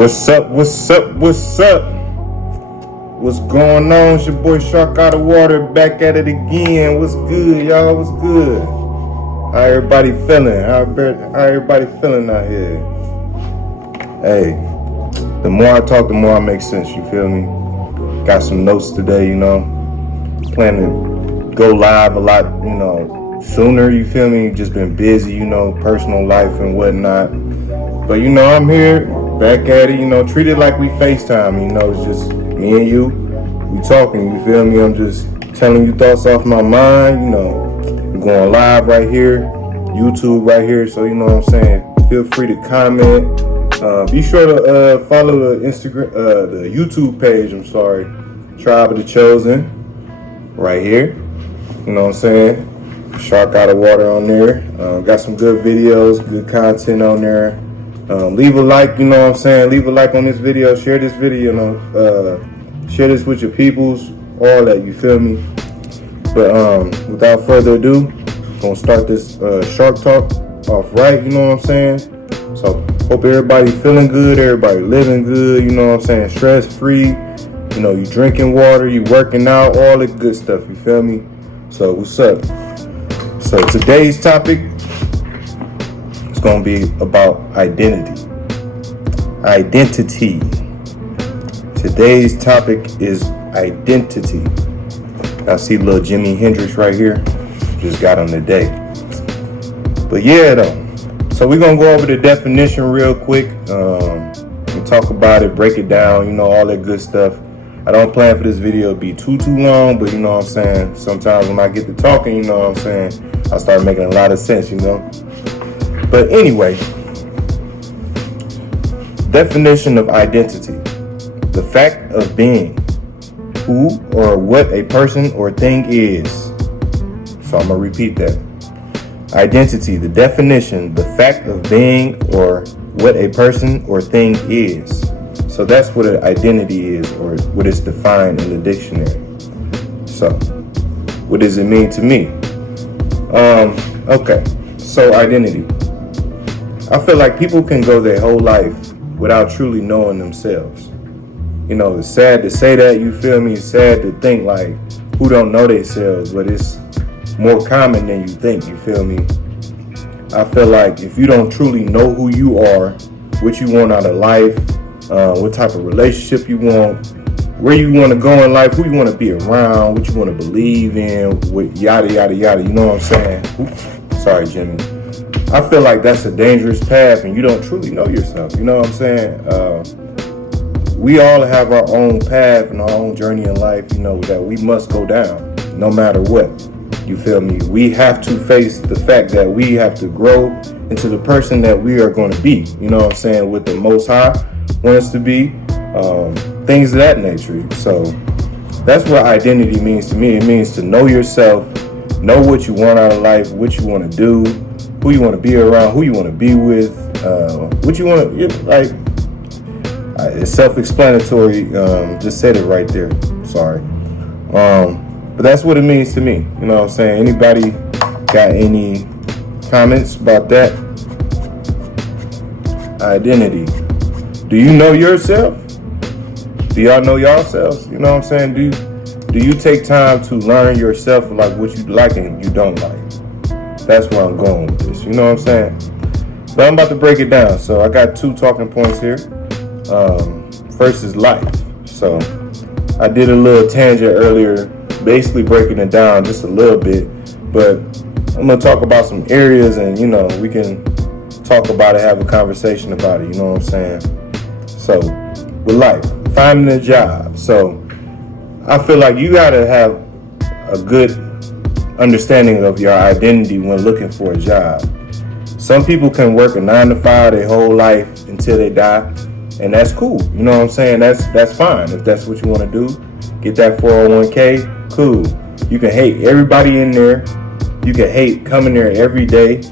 What's up? What's up? What's up? What's going on? It's your boy Shark Out of Water, back at it again. What's good, y'all? What's good? How everybody feeling? How everybody feeling out here? Hey, the more I talk, the more I make sense. You feel me? Got some notes today, Plan to go live a lot, sooner. You feel me? Just been busy, personal life and whatnot. But I'm here. Back at it, treat it like we FaceTime, it's just me and you. We talking, you feel me? I'm just telling you thoughts off my mind, We're going live right here, YouTube right here, so you know what I'm saying? Feel free to comment. Be sure to follow the the YouTube page, Tribe of the Chosen, right here. You know what I'm saying? Shark Out of Water on there. Got some good videos, good content on there. Leave a like, Leave a like on this video. Share this video, share this with your peoples, all that, you feel me? But without further ado, gonna start this Shark Talk off right, you know what I'm saying? So hope everybody feeling good, everybody living good, stress free, you drinking water, you working out, all the good stuff, you feel me? So what's up? So today's topic is gonna be about identity. Today's topic is identity. I see little Jimi Hendrix right here. Just got on the day. But yeah, though. So we're gonna go over the definition real quick. And talk about it, break it down, all that good stuff. I don't plan for this video to be too long, but sometimes when I get to talking, I start making a lot of sense, But anyway, definition of identity: the fact of being who or what a person or thing is. So I'm gonna repeat that. Identity, the definition, the fact of being or what a person or thing is. So that's what an identity is, or what is defined in the dictionary. So what does it mean to me? Okay, so identity. I feel like people can go their whole life without truly knowing themselves. It's sad to say that, you feel me? It's sad to think like who don't know themselves, but it's more common than you think, you feel me? I feel like if you don't truly know who you are, what you want out of life, what type of relationship you want, where you want to go in life, who you want to be around, what you want to believe in, what yada, yada, yada, you know what I'm saying? Oops, sorry, Jimmy. I feel like that's a dangerous path and you don't truly know yourself, you know what I'm saying? We all have our own path and our own journey in life, that we must go down no matter what. You feel me? We have to face the fact that we have to grow into the person that we are going to be, with the Most High want us to be, things of that nature. So that's what identity means to me. It means to know yourself, know what you want out of life, what you want to do, who you want to be around, who you want to be with, what you want to, like, it's self-explanatory. Just said it right there. Sorry. But that's what it means to me. You know what I'm saying? Anybody got any comments about that? Identity. Do you know yourself? Do y'all know yourselves? You know what I'm saying? Do you take time to learn yourself, like what you like and you don't like? That's where I'm going with this. You know what I'm saying? But I'm about to break it down. So I got 2 talking points here. First is life. So I did a little tangent earlier, basically breaking it down just a little bit, but I'm gonna talk about some areas and we can talk about it, have a conversation about it, you know what I'm saying? So with life, finding a job. So I feel like you gotta have a good understanding of your identity when looking for a job. Some people can work a 9 to 5 their whole life until they die, and that's cool. You know what I'm saying? That's fine. If that's what you want to do, get that 401k, cool. You can hate everybody in there. You can hate coming there every day,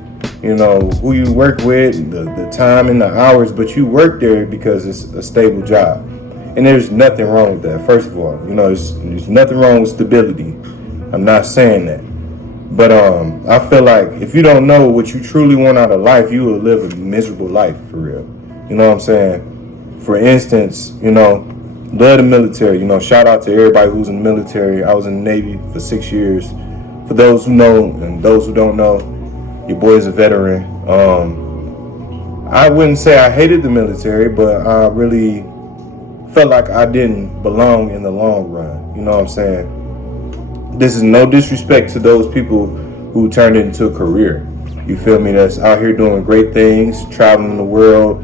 who you work with, the time and the hours, but you work there because it's a stable job. And there's nothing wrong with that, first of all. There's nothing wrong with stability. I'm not saying that. But I feel like if you don't know what you truly want out of life, you will live a miserable life, for real. You know what I'm saying? for instance, love the military. Shout out to everybody who's in the military. I was in the Navy for 6 years. For those who know and those who don't know, your boy's a veteran. I wouldn't say I hated the military, but I really felt like I didn't belong in the long run. You know what I'm saying? This is no disrespect to those people who turned it into a career. You feel me? That's out here doing great things, traveling the world,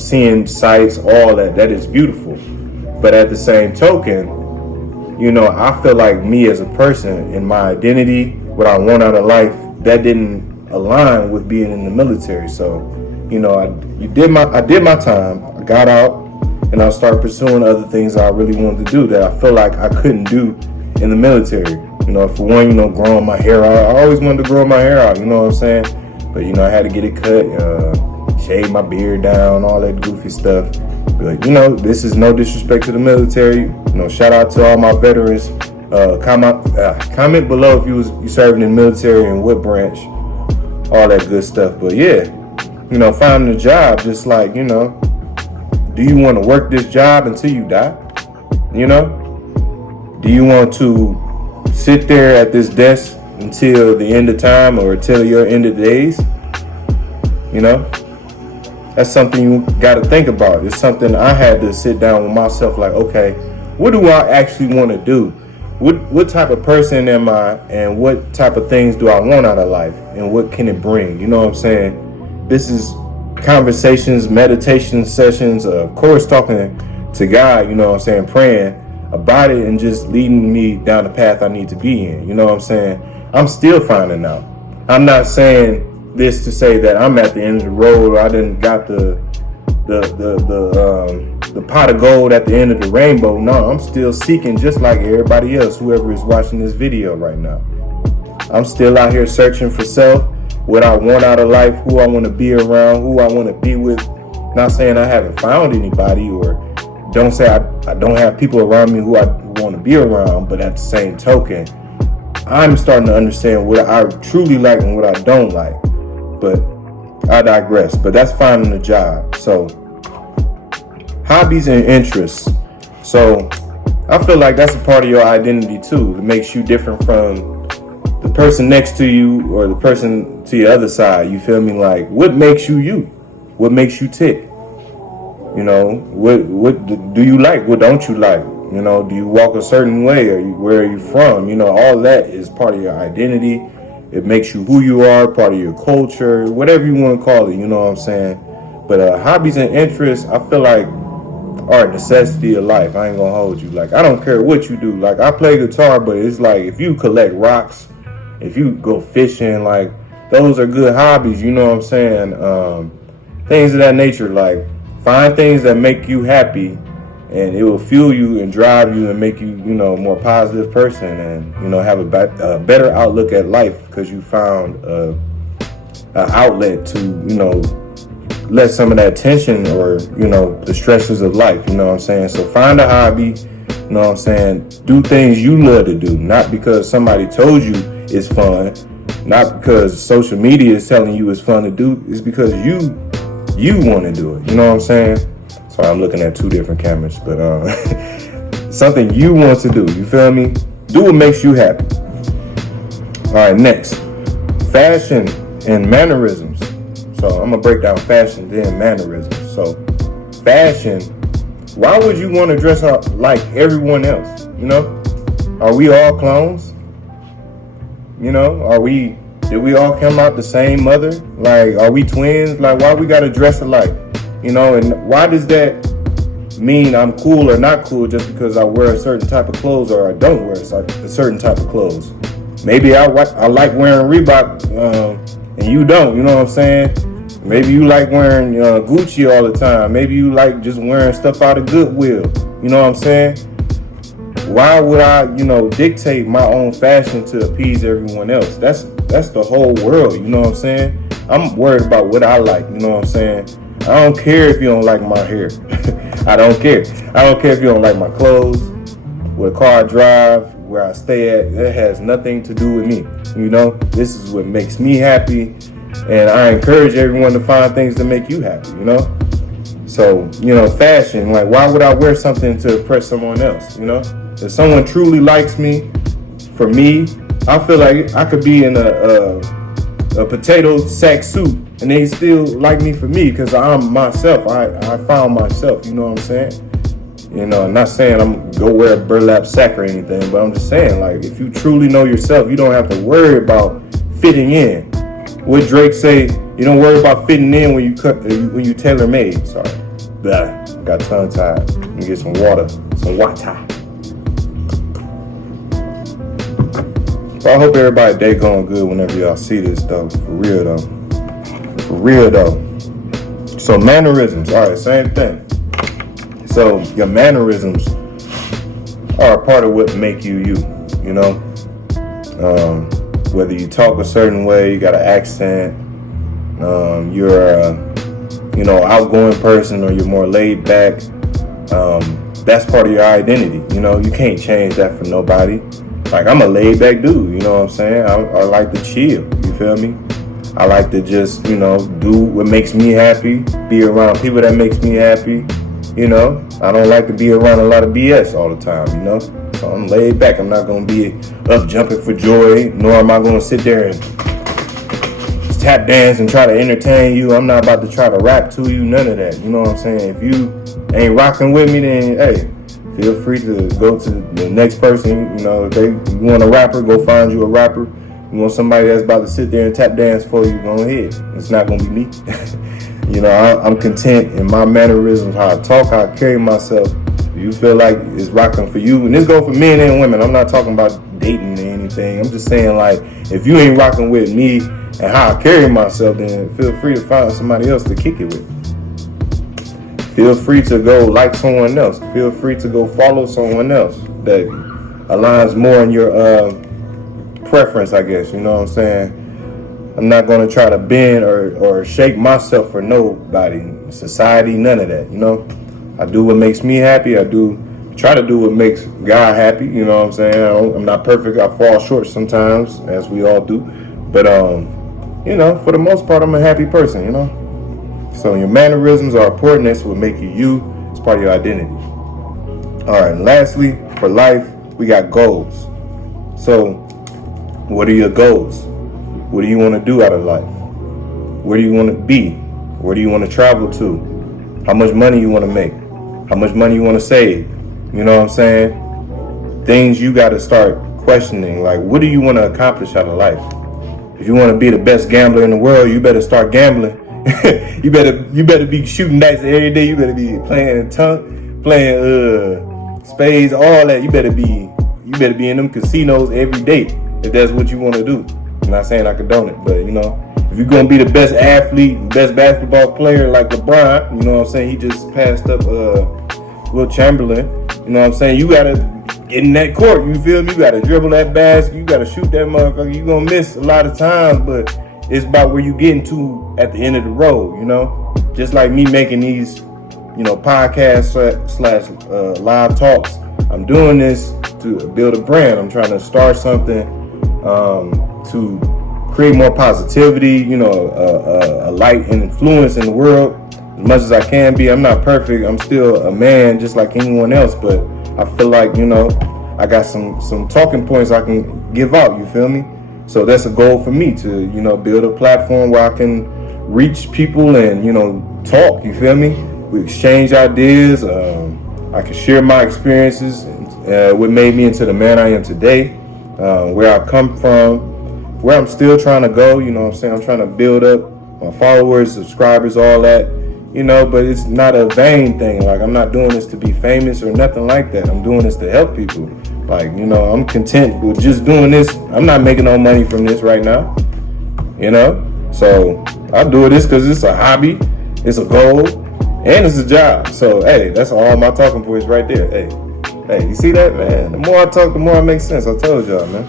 seeing sights, all that. That is beautiful. But at the same token, I feel like me as a person and my identity, what I want out of life, that didn't align with being in the military. So, I did my time. I got out and I started pursuing other things I really wanted to do that I feel like I couldn't do in the military. For one, growing my hair out. I always wanted to grow my hair out, you know what I'm saying? But, I had to get it cut, shave my beard down, all that goofy stuff. But, this is no disrespect to the military. Shout out to all my veterans. Comment below if you serving in the military and what branch, all that good stuff. But, yeah, finding a job, just like, do you want to work this job until you die? Do you want to sit there at this desk until the end of time or until your end of days? That's something you got to think about. It's something I had to sit down with myself like, okay, what do I actually want to do? What type of person am I, and what type of things do I want out of life, and what can it bring? You know what I'm saying? This is conversations, meditation sessions, of course talking to God, praying about it and just leading me down the path I need to be in. You know what I'm saying? I'm still finding out. I'm not saying this to say that I'm at the end of the road. I didn't got the pot of gold at the end of the rainbow. No, I'm still seeking just like everybody else, whoever is watching this video right now. I'm still out here searching for self, what I want out of life, who I want to be around, who I want to be with. Not saying I haven't found anybody, or don't say I don't have people around me who I want to be around, but at the same token, I'm starting to understand what I truly like and what I don't like. But I digress. But that's finding a job. So, hobbies and interests. So, I feel like that's a part of your identity too. It makes you different from the person next to you or the person to your other side. You feel me? Like, what makes you you? What makes you tick? What do you like? What don't you like? Do you walk a certain way? Where are you from? All that is part of your identity. It makes you who you are, part of your culture, whatever you want to call it. You know what I'm saying? But hobbies and interests, I feel like, are a necessity of life. I ain't gonna hold you. Like, I don't care what you do. Like, I play guitar, but it's like if you collect rocks, if you go fishing, like, those are good hobbies. You know what I'm saying? Things of that nature. Like, find things that make you happy, and it will fuel you and drive you and make you, more positive person, and, have a better outlook at life because you found an outlet to, let some of that tension or, the stresses of life, you know what I'm saying? So find a hobby, you know what I'm saying? Do things you love to do, not because somebody told you it's fun, not because social media is telling you it's fun to do. It's because you want to do it. You know what I'm saying? Sorry, I'm looking at two different cameras, but something you want to do. You feel me? Do what makes you happy. All right, next, fashion and mannerisms. So I'm gonna break down fashion, then mannerisms. So fashion, why would you want to dress up like everyone else? Are we all clones? Did we all come out the same mother? Like, are we twins? Like, why we gotta dress alike? And why does that mean I'm cool or not cool just because I wear a certain type of clothes or I don't wear a certain type of clothes? Maybe I like wearing Reebok and you don't, you know what I'm saying? Maybe you like wearing Gucci all the time. Maybe you like just wearing stuff out of Goodwill. You know what I'm saying? Why would I, dictate my own fashion to appease everyone else? That's the whole world, you know what I'm saying? I'm worried about what I like, you know what I'm saying? I don't care if you don't like my hair. I don't care. I don't care if you don't like my clothes, what car I drive, where I stay at. It has nothing to do with me. This is what makes me happy. And I encourage everyone to find things that make you happy, So, fashion, like, why would I wear something to impress someone else? If someone truly likes me, for me, I feel like I could be in a potato sack suit and they still like me for me because I'm myself. I found myself, you know what I'm saying? I'm not saying I'm go wear a burlap sack or anything, but I'm just saying, like, if you truly know yourself, you don't have to worry about fitting in. What Drake say, you don't worry about fitting in when you tailor made. Sorry, got tongue tied. Let me get some water, So I hope everybody day going good whenever y'all see this though. For real though. So mannerisms, all right, same thing. So your mannerisms are a part of what make you you. Whether you talk a certain way, you got an accent, you're a outgoing person, or you're more laid back. That's part of your identity. You can't change that for nobody. Like, I'm a laid back dude, you know what I'm saying? I like to chill, you feel me? I like to just, do what makes me happy, be around people that makes me happy, I don't like to be around a lot of BS all the time, So I'm laid back. I'm not going to be up jumping for joy, nor am I going to sit there and tap dance and try to entertain you. I'm not about to try to rap to you, none of that, you know what I'm saying? If you ain't rocking with me, then, hey, feel free to go to the next person. If you want a rapper, go find you a rapper. You want somebody that's about to sit there and tap dance for you, go ahead. It's not going to be me. I'm content in my mannerisms, how I talk, how I carry myself. If you feel like it's rocking for you, and this goes for men and women. I'm not talking about dating or anything. I'm just saying, like, if you ain't rocking with me and how I carry myself, then feel free to find somebody else to kick it with. Feel free to go like someone else. Feel free to go follow someone else that aligns more in your preference, I guess. You know what I'm saying? I'm not going to try to bend or shake myself for nobody, society, none of that. I do what makes me happy. I try to do what makes God happy. You know what I'm saying? I'm not perfect. I fall short sometimes, as we all do. But, for the most part, I'm a happy person, So your mannerisms are important. That's what make you you. It's part of your identity. All right. And lastly, for life, we got goals. So what are your goals? What do you want to do out of life? Where do you want to be? Where do you want to travel to? How much money you want to make? How much money you want to save? You know what I'm saying? Things you got to start questioning. Like, what do you want to accomplish out of life? If you want to be the best gambler in the world, you better start gambling. you better be shooting dice every day. You better be playing spades, all that. You better be in them casinos every day if that's what you want to do. I'm not saying I condone it, but if you're gonna be the best athlete, best basketball player like LeBron, you know what I'm saying? He just passed up Will Chamberlain. You know what I'm saying? You gotta get in that court. You feel me? You gotta dribble that basket. You gotta shoot that motherfucker. You gonna miss a lot of times, but it's about where you getting to at the end of the road, Just like me making these, podcasts / live talks. I'm doing this to build a brand. I'm trying to start something to create more positivity, a light and influence in the world as much as I can be. I'm not perfect. I'm still a man just like anyone else, but I feel like, I got some talking points I can give out, you feel me? So that's a goal for me to, build a platform where I can reach people and, talk, you feel me? We exchange ideas. I can share my experiences, what made me into the man I am today, where I come from, where I'm still trying to go, you know what I'm saying? I'm trying to build up my followers, subscribers, all that, but it's not a vain thing. Like, I'm not doing this to be famous or nothing like that. I'm doing this to help people. Like, I'm content with just doing this. I'm not making no money from this right now, So I do this because it's a hobby, it's a goal, and it's a job. So, hey, that's all my talking points right there. Hey, you see that, man? The more I talk, the more it makes sense. I told y'all, man.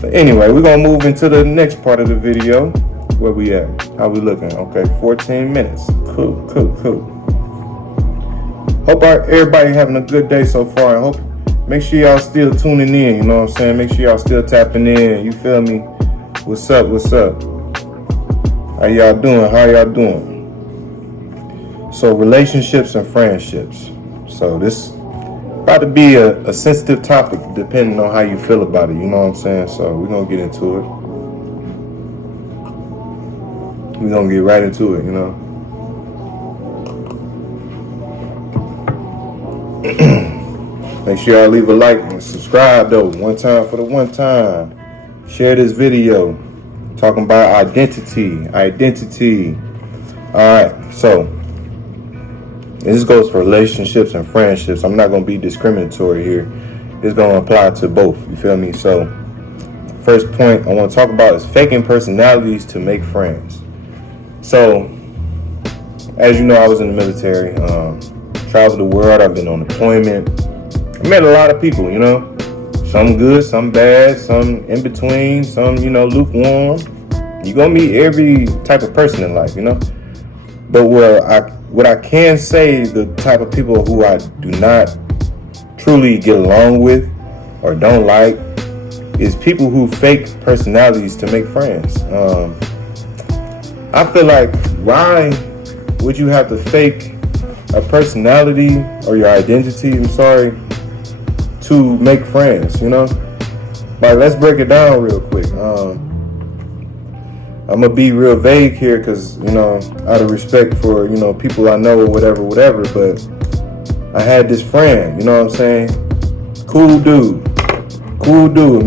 But anyway, we're going to move into the next part of the video. Where we at? How we looking? Okay, 14 minutes. Cool. Hope everybody having a good day so far. I hope. Make sure y'all still tuning in, you know what I'm saying? Make sure y'all still tapping in, you feel me? What's up? How y'all doing? So relationships and friendships. So this about to be a sensitive topic depending on how you feel about it. You know what I'm saying? So we're going to get into it. We're going to get right into it, you know. Make sure y'all leave a like and subscribe though. One time for the one time. Share this video. Talking about identity. Alright, so this goes for relationships and friendships. I'm not going to be discriminatory here. It's going to apply to both. You feel me? So first point I want to talk about is faking personalities to make friends. So as you know, I was in the military. Traveled the world. I've been on deployment. I met a lot of people, you know. Some good, some bad, some in between, some, you know, lukewarm. You're going to meet every type of person in life, you know. But what I can say, the type of people who I do not truly get along with or don't like is people who fake personalities to make friends. I feel like, why would you have to fake a personality or your identity, to make friends, you know? Like, let's break it down real quick. I'm gonna be real vague here because, you know, out of respect for, you know, people I know or whatever, but I had this friend, you know what I'm saying? Cool dude,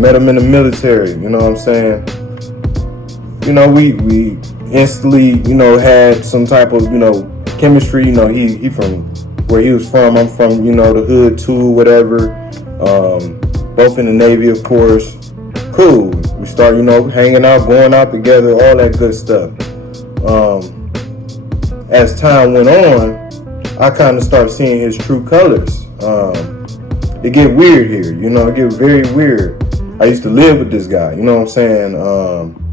met him in the military, you know what I'm saying? You know, we instantly, you know, had some type of, you know, chemistry. You know, he from where he was from, I'm from, you know, the hood too, whatever. Both in the Navy, of course. Cool. We start, you know, hanging out, going out together, all that good stuff. As time went on, I kind of start seeing his true colors. It get weird here, you know, it get very weird. I used to live with this guy, you know what I'm saying?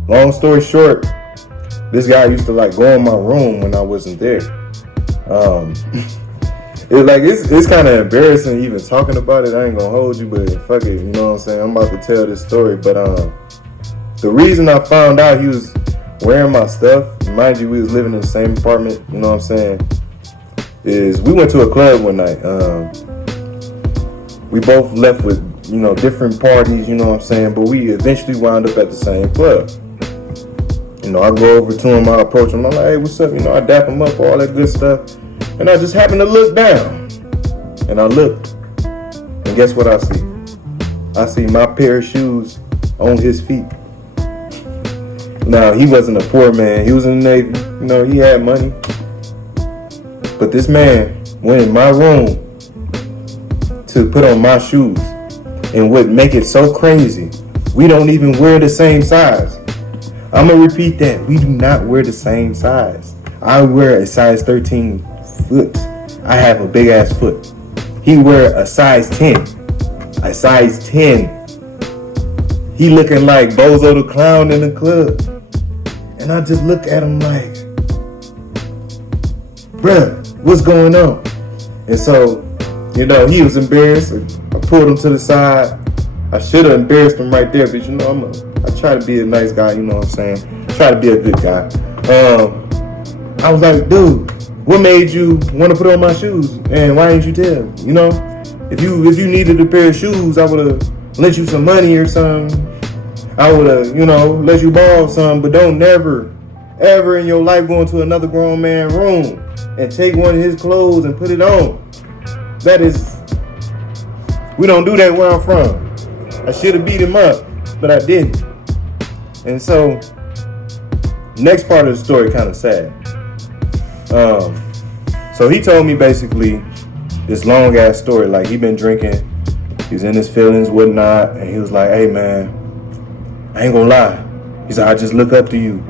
Long story short, this guy used to like go in my room when I wasn't there. It's kind of embarrassing even talking about it. I ain't gonna hold you, but fuck it, you know what I'm saying? I'm about to tell this story, but the reason I found out he was wearing my stuff, mind you, we was living in the same apartment, you know what I'm saying, is we went to a club one night. We both left with, you know, different parties, you know what I'm saying, but we eventually wound up at the same club. You know, I go over to him, I approach him, I'm like, hey, what's up? You know, I dap him up, all that good stuff. And I just happened to look down. And I looked. And guess what I see? I see my pair of shoes on his feet. Now, he wasn't a poor man. He was in the Navy. You know, he had money. But this man went in my room to put on my shoes. And what make it so crazy, we don't even wear the same size. I'm going to repeat that. We do not wear the same size. I wear a size 13 foot. I have a big ass foot. He wear a size 10. A size 10. He looking like Bozo the Clown in the club. And I just look at him like, bruh, what's going on? And so, you know, he was embarrassed. I pulled him to the side. I should have embarrassed him right there, but you know, I try to be a nice guy, you know what I'm saying? Try to be a good guy. I was like, dude, what made you want to put on my shoes? And why didn't you tell me? You know, if you needed a pair of shoes, I would have lent you some money or something. I would have, you know, let you borrow some, but don't never, ever in your life go into another grown man's room and take one of his clothes and put it on. That is, we don't do that where I'm from. I should have beat him up, but I didn't. And so, next part of the story kind of sad. So he told me basically this long ass story, like he been drinking, he's in his feelings, whatnot, and he was like, hey man, I ain't gonna lie. He said, I just look up to you.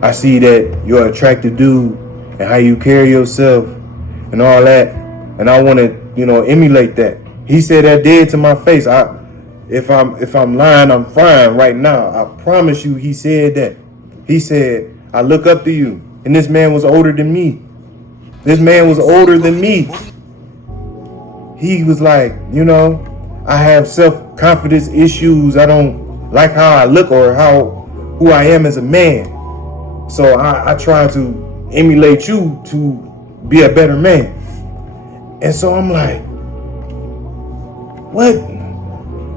I see that you're an attractive dude and how you carry yourself and all that, and I want to, you know, emulate that. He said that dead to my face. If I'm lying, I'm frying right now. I promise you, he said that. He said, I look up to you. And this man was older than me. This man was older than me. He was like, you know, I have self-confidence issues. I don't like how I look or who I am as a man. So I try to emulate you to be a better man. And so I'm like, what?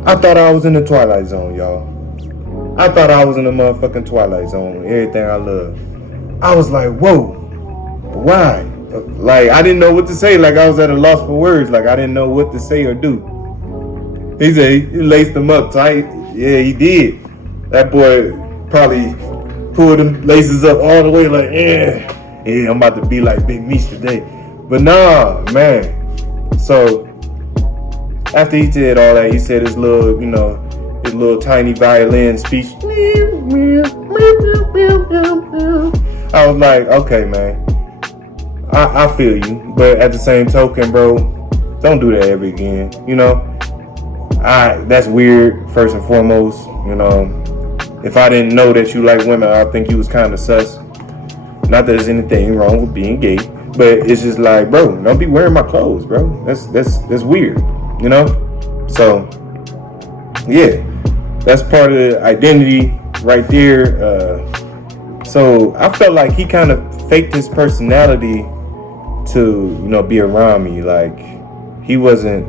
I thought I was in the Twilight Zone, y'all. I thought I was in the motherfucking Twilight Zone. Everything I love. I was like, whoa. Why? Like, I didn't know what to say. Like, I was at a loss for words. Like, I didn't know what to say or do. He said he laced them up tight. Yeah, he did. That boy probably pulled them laces up all the way like, yeah, I'm about to be like Big Meech today. But nah, man. So, after he did all that, he said his little, his little tiny violin speech. I was like, okay, man. I feel you. But at the same token, bro, don't do that ever again. That's weird, first and foremost. If I didn't know that you like women, I think you was kind of sus. Not that there's anything wrong with being gay, but it's just like, bro, don't be wearing my clothes, bro. That's weird, So, yeah, that's part of the identity right there. So I felt like he kind of faked his personality to, be around me. Like, he wasn't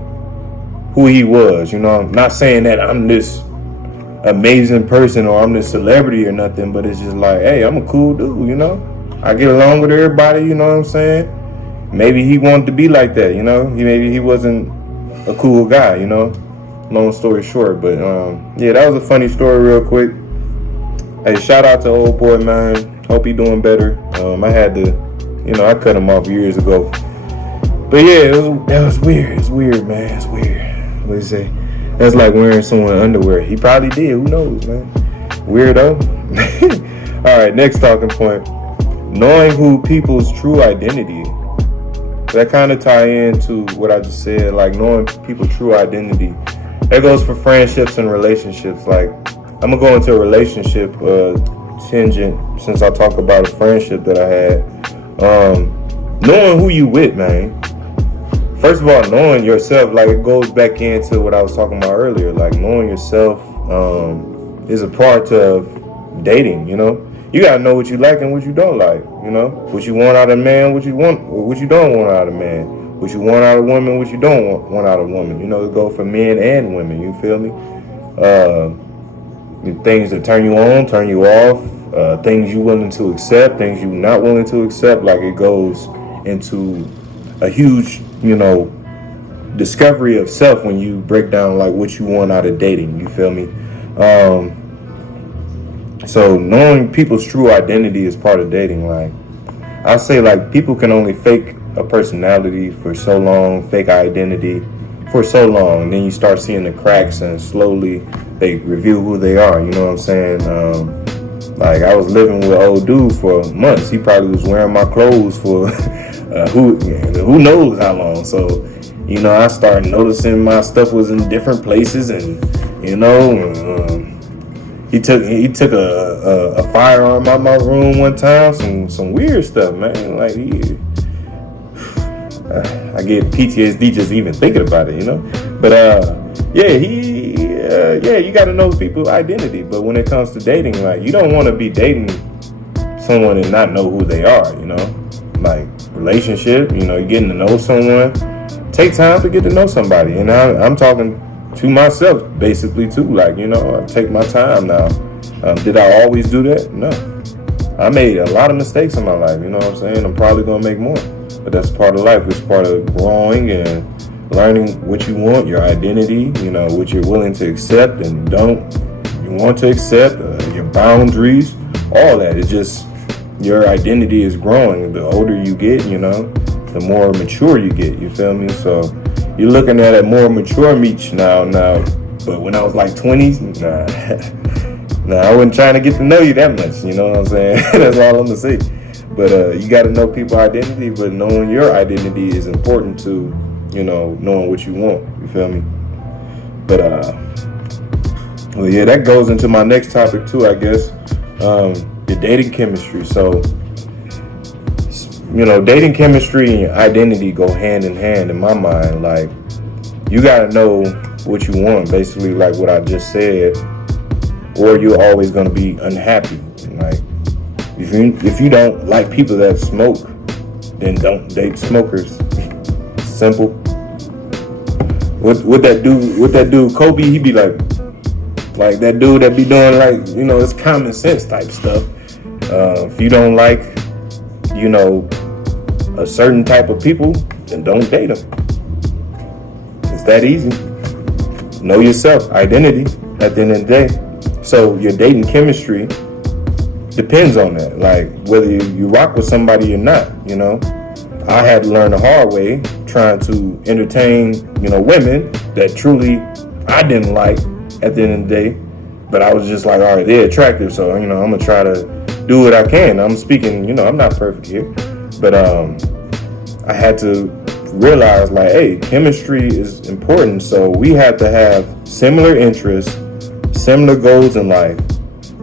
who he was, I'm not saying that I'm this amazing person or I'm this celebrity or nothing, but it's just like, hey, I'm a cool dude, I get along with everybody, you know what I'm saying? Maybe he wanted to be like that, maybe he wasn't a cool guy, long story short. But yeah, that was a funny story real quick. Hey, shout out to old boy, man. Hope he doing better. I had to, I cut him off years ago. But yeah, that was weird. It's weird, man. It's weird. What do you say? That's like wearing someone's underwear. He probably did. Who knows, man? Weirdo. All right, next talking point. Knowing who people's true identity. That kind of tie into what I just said, like knowing people's true identity. That goes for friendships and relationships. Like, I'm going to go into a relationship tangent since I talk about a friendship that I had. Knowing who you with, man. First of all, knowing yourself, like it goes back into what I was talking about earlier. Like knowing yourself is a part of dating, You gotta know what you like and what you don't like, What you want out of a man, what you don't want out of a man. What you want out of a woman, what you don't want out of a woman. It go for men and women, you feel me? Things that turn you on, turn you off, things you willing to accept, things you not willing to accept. Like it goes into a huge, discovery of self when you break down like what you want out of dating, you feel me? So knowing people's true identity is part of dating. Like I say, like people can only fake a personality for so long, fake identity for so long, and then you start seeing the cracks and slowly they reveal who they are, you know what I'm saying? Like I was living with old dude for months. He probably was wearing my clothes for who knows how long. So, I started noticing my stuff was in different places, and he took a firearm out my room one time, some weird stuff, man. Like I get PTSD just even thinking about it, But you got to know people's identity. But when it comes to dating, like you don't want to be dating someone and not know who they are, Like relationship, you're getting to know someone. Take time to get to know somebody, and I'm talking to myself basically too. Like I take my time now. Did I always do that? No. I made a lot of mistakes in my life. You know what I'm saying? I'm probably gonna make more, but that's part of life. It's part of growing and learning what you want, your identity. What you're willing to accept and you want to accept, your boundaries, all that. It's just your identity is growing. The older you get, the more mature you get. You feel me? So you're looking at a more mature Meech now. But when I was like 20s, I wasn't trying to get to know you that much. You know what I'm saying? That's all I'm gonna say. But you got to know people's identity. But knowing your identity is important to, knowing what you want. You feel me? But well, yeah, that goes into my next topic too, I guess. The dating chemistry. So, dating chemistry and identity go hand in hand in my mind. Like, you gotta know what you want, basically, like what I just said, or you're always gonna be unhappy. Like, if you don't like people that smoke, then don't date smokers. Simple. What that dude Kobe, he be like that dude that be doing like, you know, it's common sense type stuff. If you don't like, you know, a certain type of people, then don't date them. It's that easy. Know yourself, identity at the end of the day. So your dating chemistry depends on that. Like whether you rock with somebody or not, you know. I had to learn the hard way trying to entertain, you know, women that truly I didn't like at the end of the day. But I was just like, all right, they're attractive, so, you know, I'm going to try to do what I can. I'm speaking, you know, I'm not perfect here. But I had to realize, like, hey, chemistry is important. So we have to have similar interests, similar goals in life,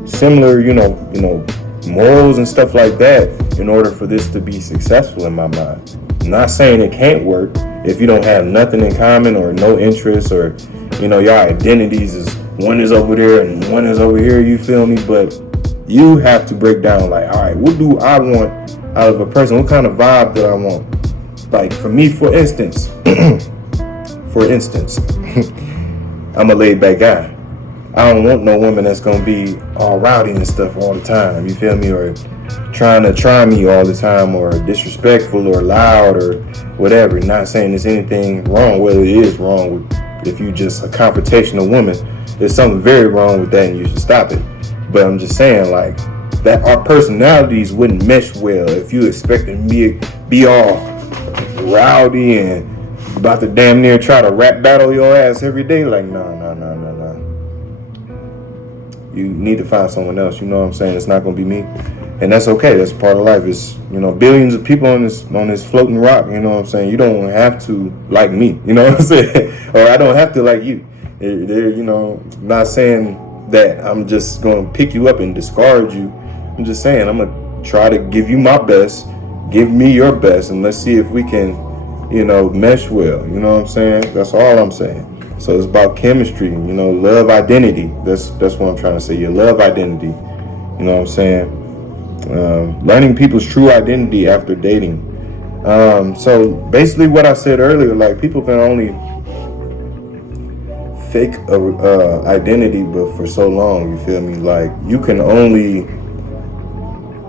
similar, you know, morals and stuff like that in order for this to be successful in my mind. I'm not saying it can't work if you don't have nothing in common or no interests, or, you know, your identities is one is over there and one is over here, you feel me? But you have to break down like, all right, what do I want out of a person? What kind of vibe do I want? Like for me, for instance, I'm a laid back guy. I don't want no woman that's gonna be all rowdy and stuff all the time, you feel me? Or trying to try me all the time, or disrespectful or loud or whatever. Not saying there's anything wrong, whether it is wrong with if you just a confrontational woman. There's something very wrong with that and you should stop it. But I'm just saying like that our personalities wouldn't mesh well if you expected me to be all rowdy and about to damn near try to rap battle your ass every day. Like, no. You need to find someone else, you know what I'm saying? It's not gonna be me. And that's okay, that's part of life. It's, you know, billions of people on this floating rock, you know what I'm saying? You don't have to like me, you know what I'm saying? Or I don't have to like you. They're, you know, not saying that I'm just gonna pick you up and discard you. I'm just saying I'm gonna try to give you my best, give me your best, and let's see if we can, you know, mesh well, you know what I'm saying? That's all I'm saying. So it's about chemistry, you know, love, identity. That's what I'm trying to say. Your love identity, you know what I'm saying? Learning people's true identity after dating. So basically what I said earlier, like people can only fake a identity but for so long, you feel me? Like you can only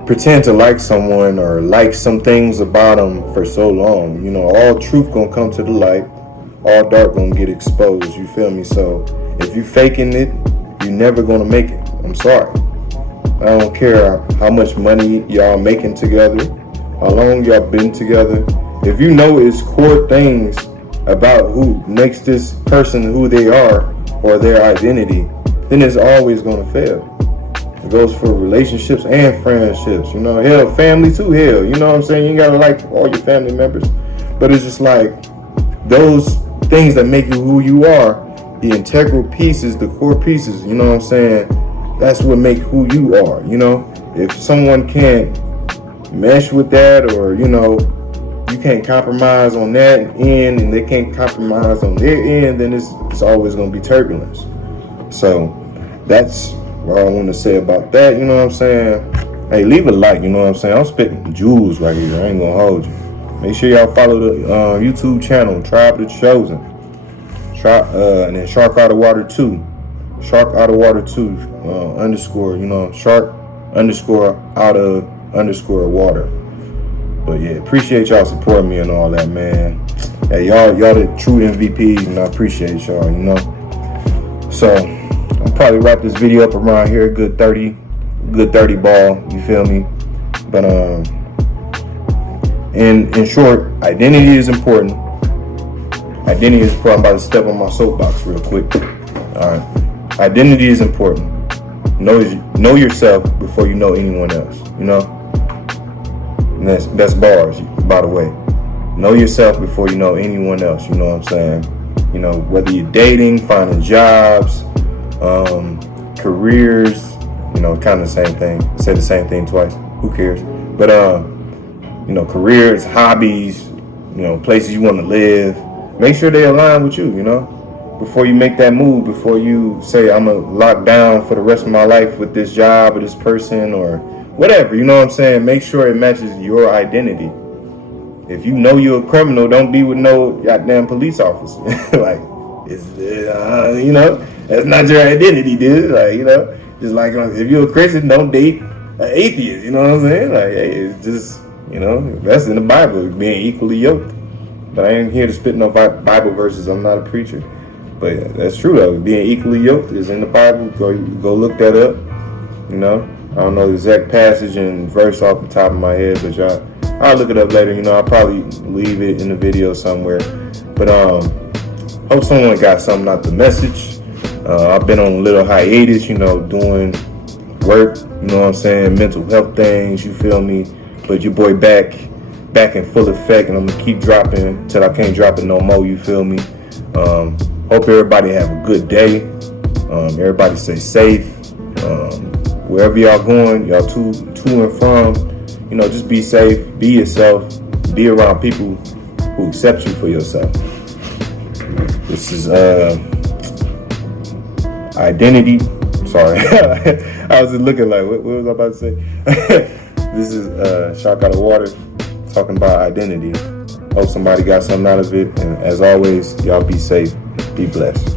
pretend to like someone or like some things about them for so long. You know, all truth gonna come to the light. All dark gonna get exposed, you feel me? So if you faking it, you never gonna make it. I'm sorry. I don't care how much money y'all making together, how long y'all been together. If you know it's core things about who makes this person who they are or their identity, then it's always gonna fail. It goes for relationships and friendships, you know, hell, family too, hell, you know what I'm saying? You gotta like all your family members, but it's just like those things that make you who you are, the integral pieces, the core pieces, you know what I'm saying? That's what make who you are, you know? If someone can't mesh with that, or, you know, you can't compromise on that end and they can't compromise on their end, then it's always going to be turbulence. So that's what I want to say about that, you know what I'm saying? Hey, leave a like, you know what I'm saying? I'm spitting jewels right here. I ain't going to hold you. Make sure y'all follow the YouTube channel, Tribe of the Chosen. And then Shark Out of Water 2. Shark Out of Water 2 underscore, you know, Shark underscore out of underscore water. But yeah, appreciate y'all supporting me and all that, man. Hey, y'all the true MVPs, and I appreciate y'all, you know. So I'll probably wrap this video up around here, good 30 ball, you feel me? But in short, identity is important. Identity is important. I'm about to step on my soapbox real quick. All right. Identity is important. Know yourself before you know anyone else, you know? And that's bars, by the way. Know yourself before you know anyone else, you know what I'm saying? You know, whether you're dating, finding jobs, careers, you know, kind of the same thing. I said the same thing twice. Who cares? But, you know, careers, hobbies, you know, places you want to live. Make sure they align with you, you know, before you make that move, before you say, I'm going to lock down for the rest of my life with this job or this person or whatever, you know what I'm saying? Make sure it matches your identity. if you know you're a criminal, don't be with no goddamn police officer. Like, it's you know, that's not your identity, dude. Like, you know, just like if you're a Christian, don't date an atheist. You know what I'm saying? Like, hey, it's just, you know, that's in the Bible, being equally yoked. But I ain't here to spit no Bible verses. I'm not a preacher. But that's true though. Being equally yoked is in the Bible. Go look that up. You know, I don't know the exact passage and verse off the top of my head, but I'll look it up later. You know, I'll probably leave it in the video somewhere. But hope someone got something out the message. I've been on a little hiatus, you know, doing work. You know what I'm saying? Mental health things. You feel me? But your boy back in full effect, and I'm gonna keep dropping till I can't drop it no more. You feel me? Hope everybody have a good day. Everybody stay safe. Wherever y'all going, y'all to and from, you know, just be safe, be yourself, be around people who accept you for yourself. This is Identity. Sorry, I was just looking like, what was I about to say? This is Shock Out of Water, talking about identity. Hope somebody got something out of it. And as always, y'all be safe, be blessed.